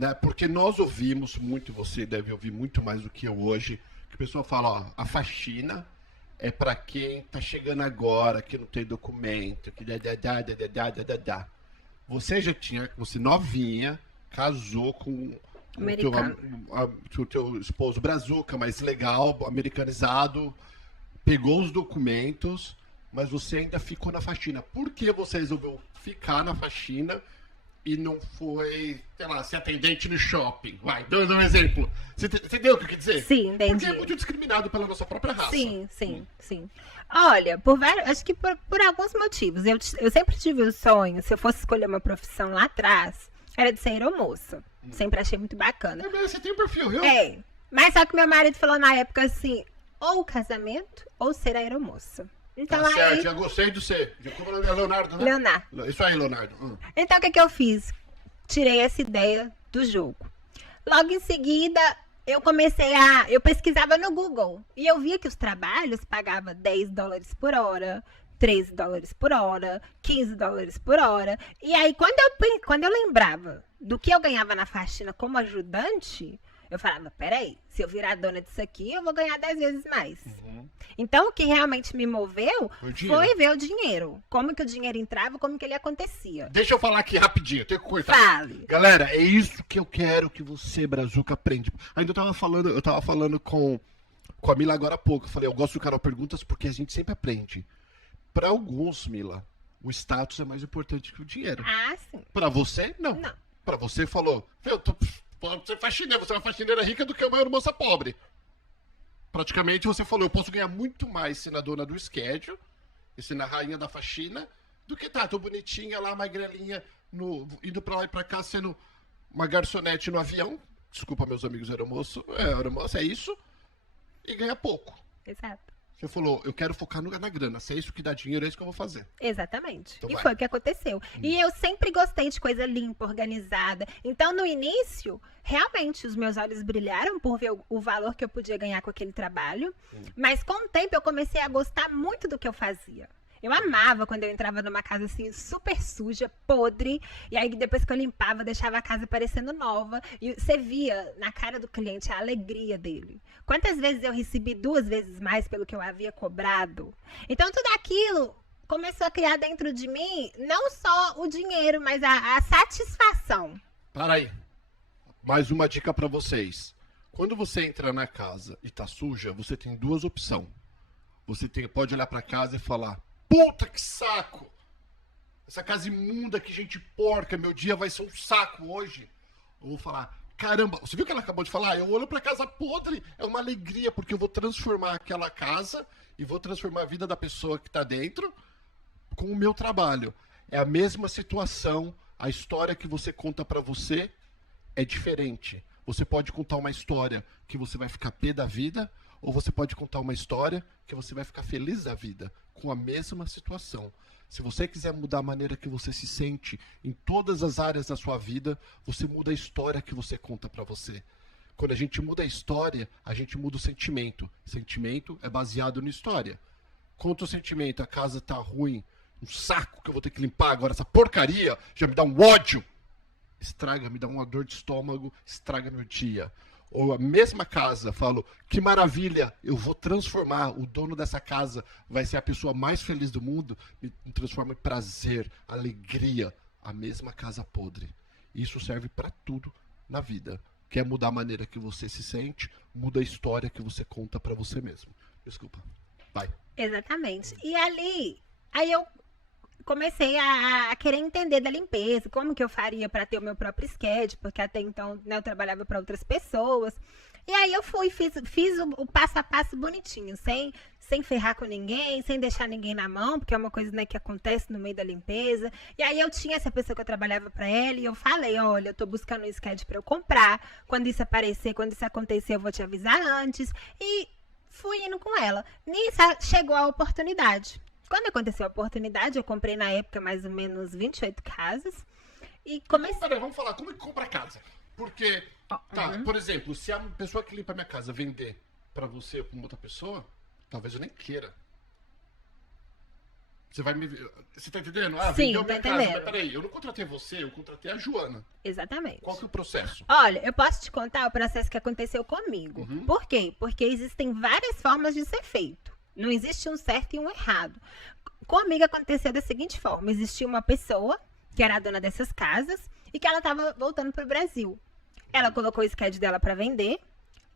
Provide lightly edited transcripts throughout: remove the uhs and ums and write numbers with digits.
né? Porque nós ouvimos muito, você deve ouvir muito mais do que eu hoje, que a pessoa fala, ó, a faxina é pra quem tá chegando agora, que não tem documento, que dá. Você já tinha, você novinha, casou com Americano. o teu esposo brazuca, mais legal, americanizado, pegou os documentos, mas você ainda ficou na faxina. Por que você resolveu ficar na faxina e não foi, sei lá, ser atendente no shopping? Vai, dando um exemplo. Você entendeu o que eu quis dizer? Sim, entendi. Porque é muito discriminado pela nossa própria raça. Sim. Olha, acho que por alguns motivos. Eu sempre tive o sonho, se eu fosse escolher uma profissão lá atrás, era de ser aeromoça. Sempre achei muito bacana. Mas você tem um perfil, viu? Mas só que meu marido falou na época assim, ou casamento, ou ser aeromoça. Então, Tá certo, já gostei do C. Como o nome é Leonardo, né? Leonardo. Isso aí, Leonardo. Então, o que eu fiz? Tirei essa ideia do jogo. Logo em seguida, eu pesquisava no Google. E eu via que os trabalhos pagavam $10 por hora, $13 por hora, $15 por hora. E aí, quando eu lembrava do que eu ganhava na faxina como ajudante, eu falava, peraí, se eu virar dona disso aqui, eu vou ganhar 10 vezes mais. Então, o que realmente me moveu foi ver o dinheiro. Como que o dinheiro entrava, como que ele acontecia. Deixa eu falar aqui rapidinho, eu tenho que cortar. Fale. Galera, é isso que eu quero que você, Brazuca, aprende. Ainda eu tava falando com a Mila agora há pouco. Eu falei, eu gosto do canal Perguntas porque a gente sempre aprende. Para alguns, Mila, o status é mais importante que o dinheiro. Ah, sim. Para você, não. Não. Para você, falou, você é faxineira, você é uma faxineira rica do que uma moça pobre. Praticamente você falou, eu posso ganhar muito mais sendo a dona do schedule, e sendo a rainha da faxina, do que tô bonitinha lá, magrelinha, indo pra lá e pra cá, sendo uma garçonete no avião. Desculpa, meus amigos aeromoço, é isso. E ganha pouco. Exato. Você falou, eu quero focar na grana. Se é isso que dá dinheiro, é isso que eu vou fazer. Exatamente. Então e vai. foi o que aconteceu. E eu sempre gostei de coisa limpa, organizada. Então, no início, realmente, os meus olhos brilharam por ver o valor que eu podia ganhar com aquele trabalho. Mas, com o tempo, eu comecei a gostar muito do que eu fazia. Eu amava quando eu entrava numa casa assim, super suja, podre. E aí, depois que eu limpava, deixava a casa parecendo nova. E você via na cara do cliente a alegria dele. Quantas vezes eu recebi 2 vezes mais pelo que eu havia cobrado? Então, tudo aquilo começou a criar dentro de mim, não só o dinheiro, mas a satisfação. Para aí. Mais uma dica pra vocês. Quando você entra na casa e tá suja, você tem 2 opções. Você pode olhar pra casa e falar, puta que saco! Essa casa imunda, que gente porca, meu dia vai ser um saco hoje. Eu vou falar, caramba, você viu o que ela acabou de falar? Eu olho pra casa podre, é uma alegria, porque eu vou transformar aquela casa e vou transformar a vida da pessoa que tá dentro com o meu trabalho. É a mesma situação, a história que você conta pra você é diferente. Você pode contar uma história que você vai ficar pé da vida, ou você pode contar uma história que você vai ficar feliz da vida, com a mesma situação. Se você quiser mudar a maneira que você se sente em todas as áreas da sua vida, você muda a história que você conta pra você. Quando a gente muda a história, a gente muda o sentimento. Sentimento é baseado na história. Conta o sentimento, a casa tá ruim, um saco que eu vou ter que limpar agora, essa porcaria já me dá um ódio. Me dá uma dor de estômago, estraga meu dia. Ou a mesma casa, falo, que maravilha, eu vou transformar, o dono dessa casa vai ser a pessoa mais feliz do mundo, me transforma em prazer, alegria. A mesma casa podre. Isso serve pra tudo na vida. Quer mudar a maneira que você se sente, muda a história que você conta pra você mesmo. Desculpa. Vai. Exatamente. E aí eu comecei a querer entender da limpeza, como que eu faria para ter o meu próprio schedule, porque até então, né, eu trabalhava para outras pessoas. E aí eu fiz o passo a passo bonitinho, sem ferrar com ninguém, sem deixar ninguém na mão, porque é uma coisa, né, que acontece no meio da limpeza. E aí eu tinha essa pessoa que eu trabalhava para ela e eu falei, olha, eu tô buscando um schedule para eu comprar, quando isso aparecer, quando isso acontecer, eu vou te avisar antes. E fui indo com ela. Nisso chegou a oportunidade. Quando aconteceu a oportunidade, eu comprei na época mais ou menos 28 casas. E comecei. Peraí, vamos falar, como é que compra casa? Porque, por exemplo, se a pessoa que limpa a minha casa vender pra você ou pra uma outra pessoa, talvez eu nem queira. Você vai me... Você tá entendendo? Ah, Sim, vendeu tô minha casa. Mas entendendo. peraí, eu não contratei você, eu contratei a Joana. Exatamente. Qual que é o processo? Olha, eu posso te contar o processo que aconteceu comigo. Uhum. Por quê? Porque existem várias formas de ser feito. Não existe um certo e um errado. Comigo aconteceu da seguinte forma: existia uma pessoa que era a dona dessas casas e que ela estava voltando para o Brasil. Ela colocou o sketch dela para vender,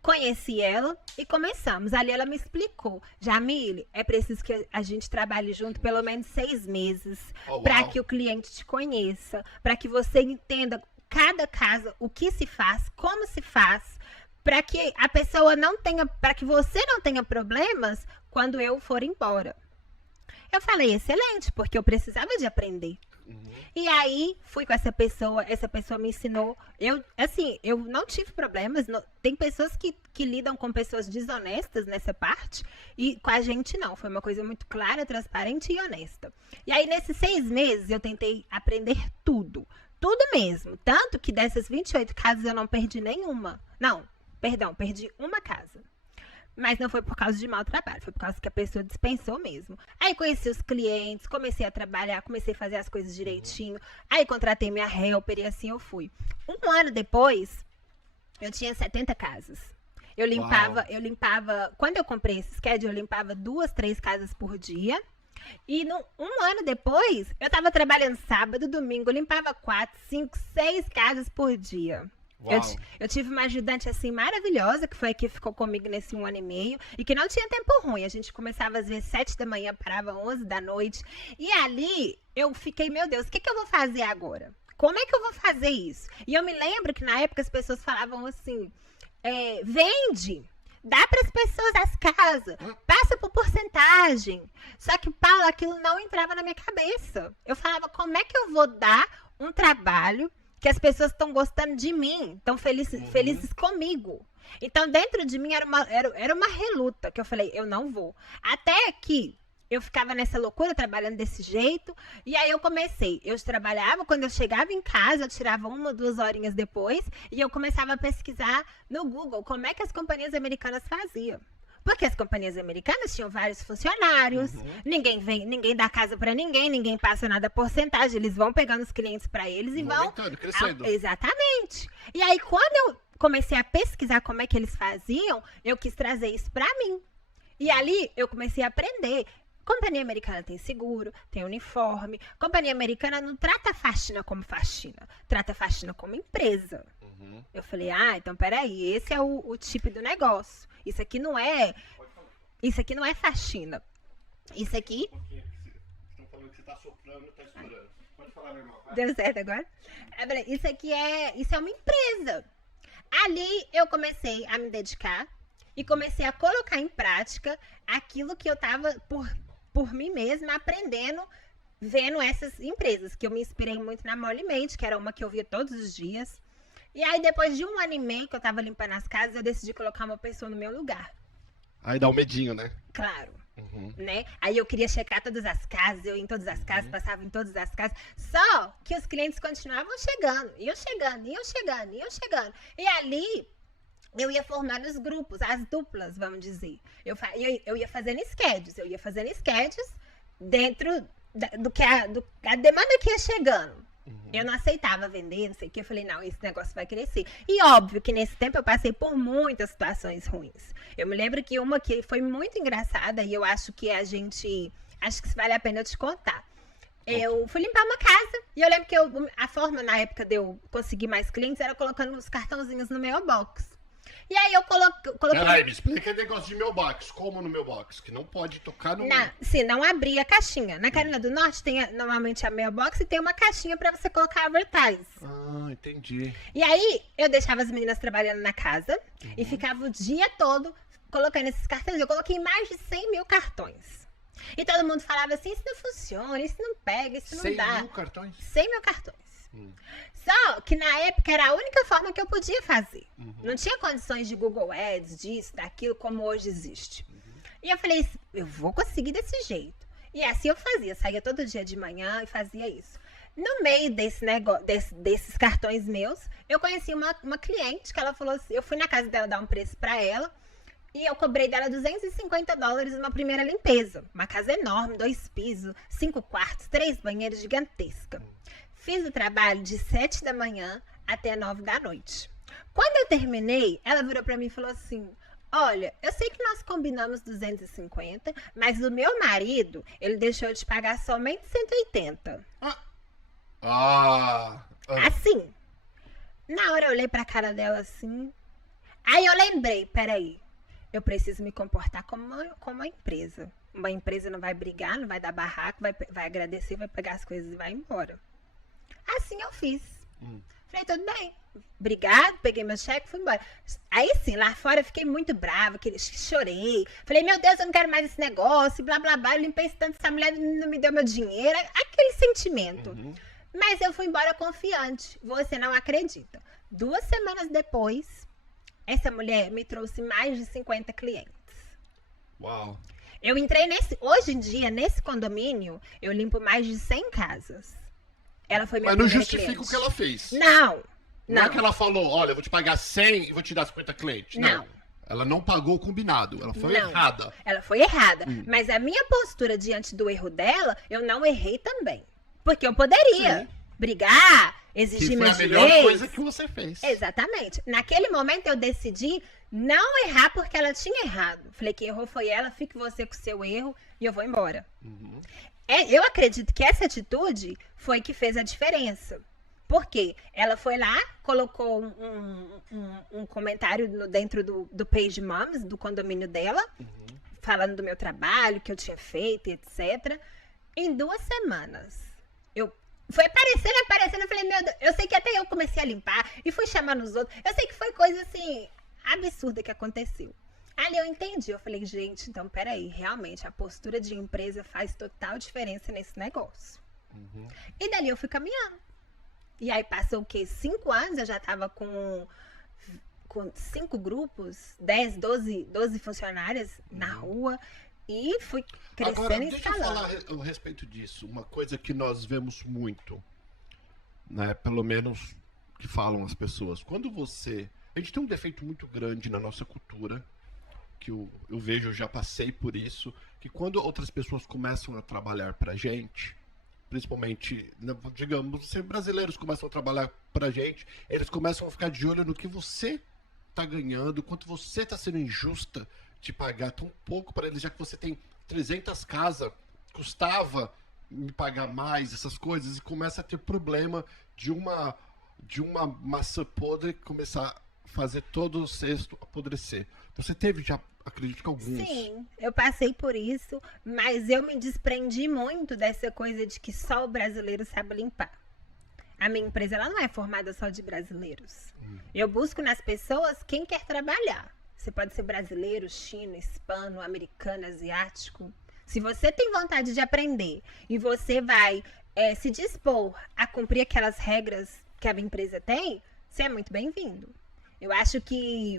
conheci ela e começamos. Ali ela me explicou: Jamile, é preciso que a gente trabalhe junto pelo menos 6 meses Oh, para uau. que o cliente te conheça, para que você entenda cada casa, o que se faz, como se faz, para que a pessoa não tenha, para que você não tenha problemas quando eu for embora. Eu falei, excelente, porque eu precisava de aprender. Uhum. E aí, fui com essa pessoa me ensinou. Eu não tive problemas. Tem pessoas que lidam com pessoas desonestas nessa parte, e com a gente não. Foi uma coisa muito clara, transparente e honesta. E aí, nesses 6 meses, eu tentei aprender tudo. Tudo mesmo. Tanto que dessas 28 casas eu não perdi nenhuma. Não, perdão, perdi uma casa. Mas não foi por causa de mau trabalho, foi por causa que a pessoa dispensou mesmo. Aí conheci os clientes, comecei a trabalhar, comecei a fazer as coisas direitinho. Aí contratei minha helper e assim eu fui. Um ano depois, eu tinha 70 casas. Eu limpava, quando eu comprei esse schedule, eu limpava 2, 3 casas por dia. E um ano depois, eu tava trabalhando sábado, domingo, eu limpava 4, 5, 6 casas por dia. Eu tive uma ajudante assim maravilhosa, que foi a que ficou comigo nesse 1 ano e meio, e que não tinha tempo ruim. A gente começava às vezes 7 da manhã, parava 11 da noite. E ali eu fiquei, meu Deus, o que eu vou fazer agora? Como é que eu vou fazer isso? E eu me lembro que na época as pessoas falavam assim, vende, dá para as pessoas as casas, passa por porcentagem. Só que, Paula, aquilo não entrava na minha cabeça. Eu falava, como é que eu vou dar um trabalho que as pessoas estão gostando de mim, estão felizes comigo? Então, dentro de mim era uma reluta, que eu falei, eu não vou. Até que eu ficava nessa loucura, trabalhando desse jeito, e aí eu trabalhava, quando eu chegava em casa, eu tirava 1 ou 2 horinhas depois, e eu começava a pesquisar no Google como é que as companhias americanas faziam. Porque as companhias americanas tinham vários funcionários, ninguém dá casa pra ninguém passa nada porcentagem, eles vão pegando os clientes pra eles e vão crescendo. Exatamente. E aí, quando eu comecei a pesquisar como é que eles faziam, eu quis trazer isso pra mim. E ali, eu comecei a aprender. Companhia americana tem seguro, tem uniforme. Companhia americana não trata a faxina como faxina, trata a faxina como empresa. Eu falei, então peraí, esse é o tipo do negócio. Isso aqui não é faxina. Isso aqui... Estão falando que você tá soprando, tá estourando. Pode falar, meu irmão. Deu certo agora? Isso é uma empresa. Ali eu comecei a me dedicar e comecei a colocar em prática aquilo que eu tava por mim mesma aprendendo, vendo essas empresas, que eu me inspirei muito na Molly Made, que era uma que eu via todos os dias. E aí, depois de 1 ano e meio que eu tava limpando as casas, eu decidi colocar uma pessoa no meu lugar. Aí dá um medinho, né? Claro. Né? Aí eu queria checar todas as casas, eu ia em todas as casas, passava em todas as casas. Só que os clientes continuavam chegando, iam chegando. E ali eu ia formando os grupos, as duplas, vamos dizer. Eu ia fazendo schedules, dentro da demanda que ia chegando. Eu não aceitava vender, não sei o que. Eu falei, não, esse negócio vai crescer. E óbvio que nesse tempo eu passei por muitas situações ruins. Eu me lembro que uma que foi muito engraçada, e eu acho que acho que vale a pena eu te contar. Eu fui limpar uma casa, e eu lembro que a forma na época de eu conseguir mais clientes era colocando os cartãozinhos no mailbox. E aí eu coloquei... Peraí, me explica o negócio de mailbox. Como no mailbox? Que não pode tocar no... não abria a caixinha. Na Carolina do Norte tem normalmente a mailbox e tem uma caixinha pra você colocar advertise. Entendi. E aí eu deixava as meninas trabalhando na casa e ficava o dia todo colocando esses cartões. Eu coloquei mais de 100 mil cartões. E todo mundo falava assim, isso não funciona, isso não pega, isso não dá. 100 mil cartões? 100 mil cartões. Só que na época era a única forma que eu podia fazer. Não tinha condições de Google Ads, disso, daquilo, como hoje existe. E eu falei, eu vou conseguir desse jeito. E assim eu fazia, saía todo dia de manhã e fazia isso. No meio desse negócio, desses cartões meus, eu conheci uma cliente que ela falou assim, eu fui na casa dela dar um preço pra ela. E eu cobrei dela $250 numa primeira limpeza. Uma casa enorme, 2 pisos, 5 quartos, 3 banheiros, gigantesca. Fiz o trabalho de 7 da manhã até 9 da noite. Quando eu terminei, ela virou pra mim e falou assim: olha, eu sei que nós combinamos 250, mas o meu marido, ele deixou de pagar somente 180. Assim. Na hora eu olhei pra cara dela assim. Aí eu lembrei, peraí, eu preciso me comportar como uma empresa. Uma empresa não vai brigar, não vai dar barraco, vai agradecer, vai pegar as coisas e vai embora. Assim eu fiz. Falei, tudo bem. Obrigado, peguei meu cheque e fui embora. Aí sim, lá fora eu fiquei muito brava, chorei. Falei, meu Deus, eu não quero mais esse negócio, blá, blá, blá. Eu limpei esse tanto, essa mulher não me deu meu dinheiro. Aquele sentimento. Mas eu fui embora confiante. Você não acredita. 2 semanas depois, essa mulher me trouxe mais de 50 clientes. Uau. Eu entrei hoje em dia, nesse condomínio, eu limpo mais de 100 casas. Ela foi minha Mas não primeira justifica cliente. o que ela fez. Não. Não é que ela falou, olha, eu vou te pagar 100 e vou te dar 50 clientes. Não. Ela não pagou o combinado. Ela foi errada. Ela foi errada. Mas a minha postura diante do erro dela, eu não errei também. Porque eu poderia brigar, exigir meus direitos. Foi a melhor coisa que você fez. Exatamente. Naquele momento eu decidi não errar porque ela tinha errado. Falei, quem errou foi ela, fique você com o seu erro e eu vou embora. Eu acredito que essa atitude foi que fez a diferença. Por quê? Ela foi lá, colocou um comentário dentro do Page Moms, do condomínio dela, falando do meu trabalho, que eu tinha feito, etc. Em 2 semanas, foi aparecendo, eu falei, meu Deus, eu sei que até eu comecei a limpar e fui chamando os outros. Eu sei que foi coisa, assim, absurda que aconteceu. Ali eu entendi, eu falei, gente, então peraí, realmente a postura de empresa faz total diferença nesse negócio. E dali eu fui caminhando. E aí passou o quê? 5 anos, eu já tava com 5 grupos, 10, 12 funcionárias na rua. E fui crescendo. Agora, e deixa escalando. eu falar a respeito disso. Uma coisa que nós vemos muito, né? Pelo menos que falam as pessoas. Quando você... A gente tem um defeito muito grande na nossa cultura, que eu vejo, eu já passei por isso, que quando outras pessoas começam a trabalhar pra gente, principalmente, digamos, se brasileiros começam a trabalhar pra gente, eles começam a ficar de olho no que você tá ganhando, quanto você tá sendo injusta de pagar tão pouco para eles, já que você tem 300 casas, custava me pagar mais, essas coisas, e começa a ter problema de uma maçã podre começar a fazer todo o cesto apodrecer. Você teve já, acredito que alguns. Sim, eu passei por isso, mas eu me desprendi muito dessa coisa de que só o brasileiro sabe limpar. A minha empresa, ela não é formada só de brasileiros. Eu busco nas pessoas quem quer trabalhar. Você pode ser brasileiro, chino, hispano, americano, asiático. Se você tem vontade de aprender e você vai se dispor a cumprir aquelas regras que a minha empresa tem, você é muito bem-vindo. Eu acho que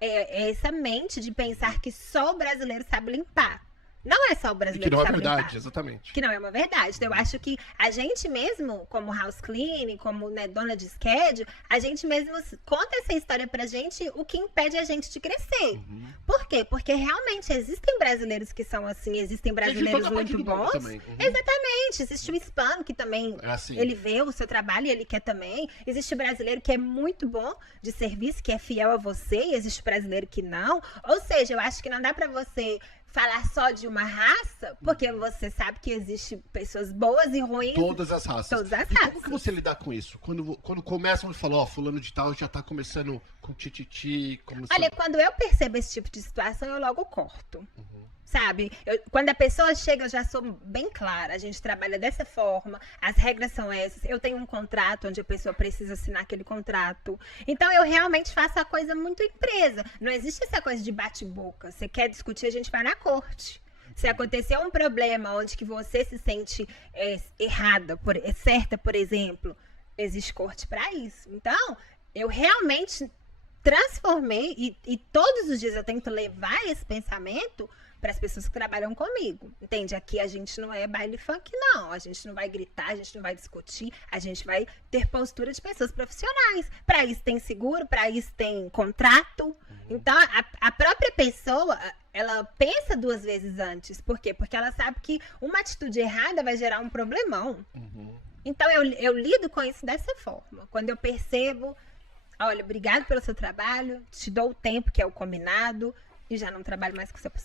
é essa mente de pensar que só o brasileiro sabe limpar. Não é só o brasileiro que não que é sabe verdade, limpar. exatamente. Que não é uma verdade. Então, eu acho que a gente mesmo, como house cleaning, como dona de schedule, a gente mesmo conta essa história pra gente, o que impede a gente de crescer. Por quê? Porque realmente existem brasileiros que são assim, existem brasileiros muito bons. Exatamente. Existe o hispano que também, ele vê o seu trabalho e ele quer também. Existe o brasileiro que é muito bom de serviço, que é fiel a você, e existe o brasileiro que não. Ou seja, eu acho que não dá pra você falar só de uma raça, porque você sabe que existem pessoas boas e ruins. Todas as raças. Todas as e raças. como que você lidar com isso? Quando começam a falar, fulano de tal já tá começando com tititi. Olha, quando eu percebo esse tipo de situação, eu logo corto. Sabe? Quando a pessoa chega, eu já sou bem clara. A gente trabalha dessa forma, as regras são essas. Eu tenho um contrato onde a pessoa precisa assinar aquele contrato. Então, eu realmente faço a coisa muito empresa. Não existe essa coisa de bate-boca. Você quer discutir, a gente vai na corte. Se acontecer um problema onde que você se sente errada, certa, por exemplo, existe corte para isso. Então, eu realmente transformei, e todos os dias eu tento levar esse pensamento para as pessoas que trabalham comigo, entende? Aqui a gente não é baile funk, não. A gente não vai gritar, a gente não vai discutir, a gente vai ter postura de pessoas profissionais. Para isso tem seguro, para isso tem contrato. Então, a própria pessoa, ela pensa 2 vezes antes. Por quê? Porque ela sabe que uma atitude errada vai gerar um problemão. Então, eu lido com isso dessa forma. Quando eu percebo, olha, obrigado pelo seu trabalho, te dou o tempo que é o combinado e já não trabalho mais com você.